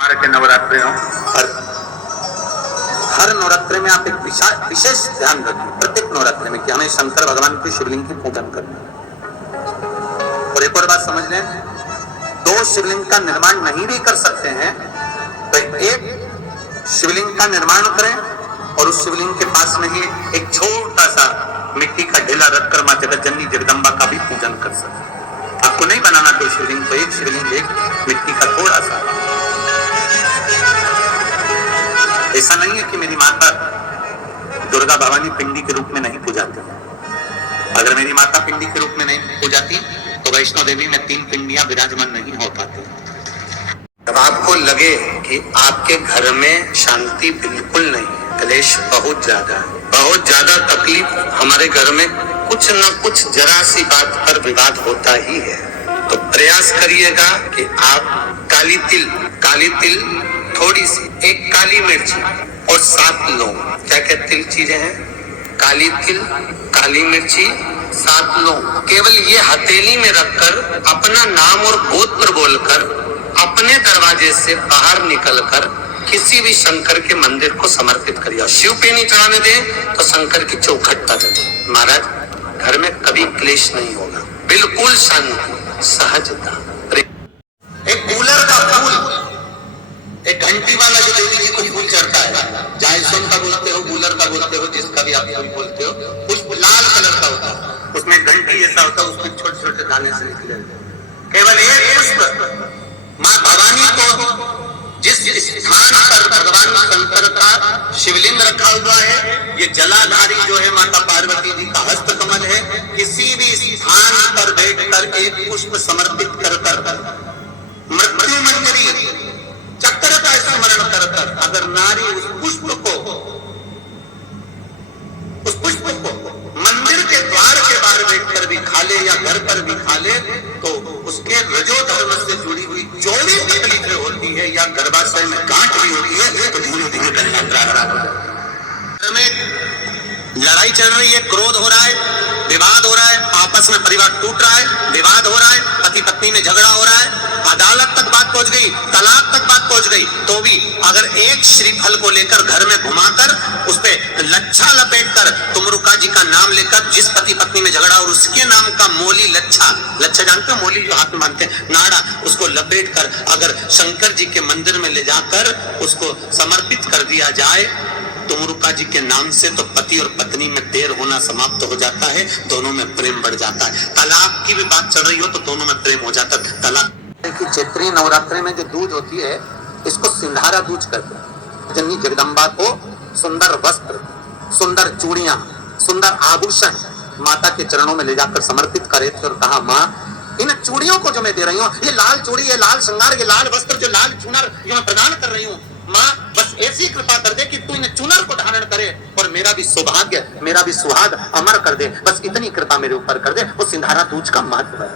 हमारे के नवरात्रे हो और हर नवरात्रे में आप एक विशेष ध्यान रखिए प्रत्येक नवरात्रे में कि हमें शंकर भगवान के शिवलिंग की पूजन करना है। और एक और बात समझ लें, दो शिवलिंग का निर्माण नहीं भी कर सकते हैं तो एक शिवलिंग का निर्माण करें और उस शिवलिंग के पास में ही एक छोटा सा मिट्टी का ढेला रखकर मां जगत जननी जगदम्बा का भी पूजन कर सकते। आपको नहीं बनाना कोई शिवलिंग, तो एक शिवलिंग एक मिट्टी का थोड़ा सा। ऐसा नहीं है कि मेरी माता दुर्गा भवानी पिंडी के रूप में नहीं पूजाती। अगर मेरी माता पिंडी के रूप में नहीं पूजाती तो वैष्णो देवी में 3 पिंडियां विराजमान नहीं हो पाती। जब आपको लगे कि आपके घर में शांति बिल्कुल नहीं है, क्लेश बहुत ज्यादा है, बहुत ज्यादा तकलीफ, हमारे घर में कुछ न कुछ जरा सी बात पर विवाद होता ही है, तो प्रयास करिएगा कि आप काली तिल थोड़ी सी, एक काली मिर्ची और 7 लौंग, क्या क्या तिल चीजें हैं, काली तिल, काली मिर्ची, 7 लौंग, केवल ये हथेली में रखकर अपना नाम और गोत्र बोलकर अपने दरवाजे से बाहर निकलकर किसी भी शंकर के मंदिर को समर्पित करिए। शिव पे नहीं चढ़ाने दें तो शंकर की चौखट पर रखें। महाराज, घर में कभी क्लेश नहीं होगा, बिल्कुल शांति, सहजता। एक कूलर का फूल, एक घंटी वाला जो देवी जी को फूल चढ़ता है, जायसोन का बोलते हो, कूलर का बोलते हो, जिसका भी आप फूल बोलते हो, पुष्प लाल कलर का होता है, उसमें घंटी ऐसा होता है, उसमें छोटे छोटे दाने से निकले। केवल एक पुष्प मां भवानी को जिस स्थान पर भगवान शंकर का शिवलिंग रखा हुआ है, ये जलाधारी जो है माता पार्वती जी का हस्त कमल है, किसी भी स्थान पर बैठकर एक पुष्प समर्पित कर मृत्यु मंजरी चक्र का स्मरण कर अगर नारी उस पुष्प को मंदिर के द्वार के बाहर बैठकर भी खा ले या घर पर भी खा ले, तो उसके रजो धर्म से जुड़ी हुई जो भी तकलीफें होती है या गर्भाशय में गांठ भी होती है, तो धीरे धीरे लड़ाई चल रही है, क्रोध हो रहा है, विवाद हो रहा है, आपस में परिवार टूट रहा है, विवाद हो रहा है, पति पत्नी में झगड़ा हो रहा है, अदालत तक बात पहुंच गई, तलाक तक बात पहुंच गई, तो भी अगर एक श्रीफल को लेकर घर में घुमाकर उस पे लच्छा लपेटकर तुमरुका जी का नाम लेकर जिस पति पत्नी में झगड़ा और उसके नाम का मोली लच्छा जानते हो, मोली जो हाथ में बांधते हैं, नाड़ा, उसको लपेट कर अगर शंकर जी के मंदिर में ले जाकर उसको समर्पित कर दिया जाए तुमरुका जी के नाम से, तो पति और पत्नी में देर होना समाप्त हो जाता है, दोनों में प्रेम बढ़ जाता है। तलाक की भी बात चल रही हो तो दोनों में प्रेम हो जाता है। तलाक की चैत्री नवरात्रि में जो दूज होती है, इसको सिंधारा दूज कहते हैं। जननी जगदम्बा को सुंदर वस्त्र, सुंदर चूड़ियां, सुंदर आभूषण माता के चरणों में ले जाकर समर्पित करे थे और कहा, माँ इन चूड़ियों को जो मैं दे रही हूँ, ये लाल चूड़ी, ये लाल श्रृंगार, ये लाल वस्त्र, जो लाल चुनर जो मैं प्रदान कर रही हूँ, माँ बस ऐसी कृपा कर दे कि तू इन चुनर को धारण करे और मेरा भी सौभाग्य, मेरा भी सुहाग अमर कर दे, बस इतनी कृपा मेरे ऊपर कर दे। वो सिंधारा दूज का महत्व है।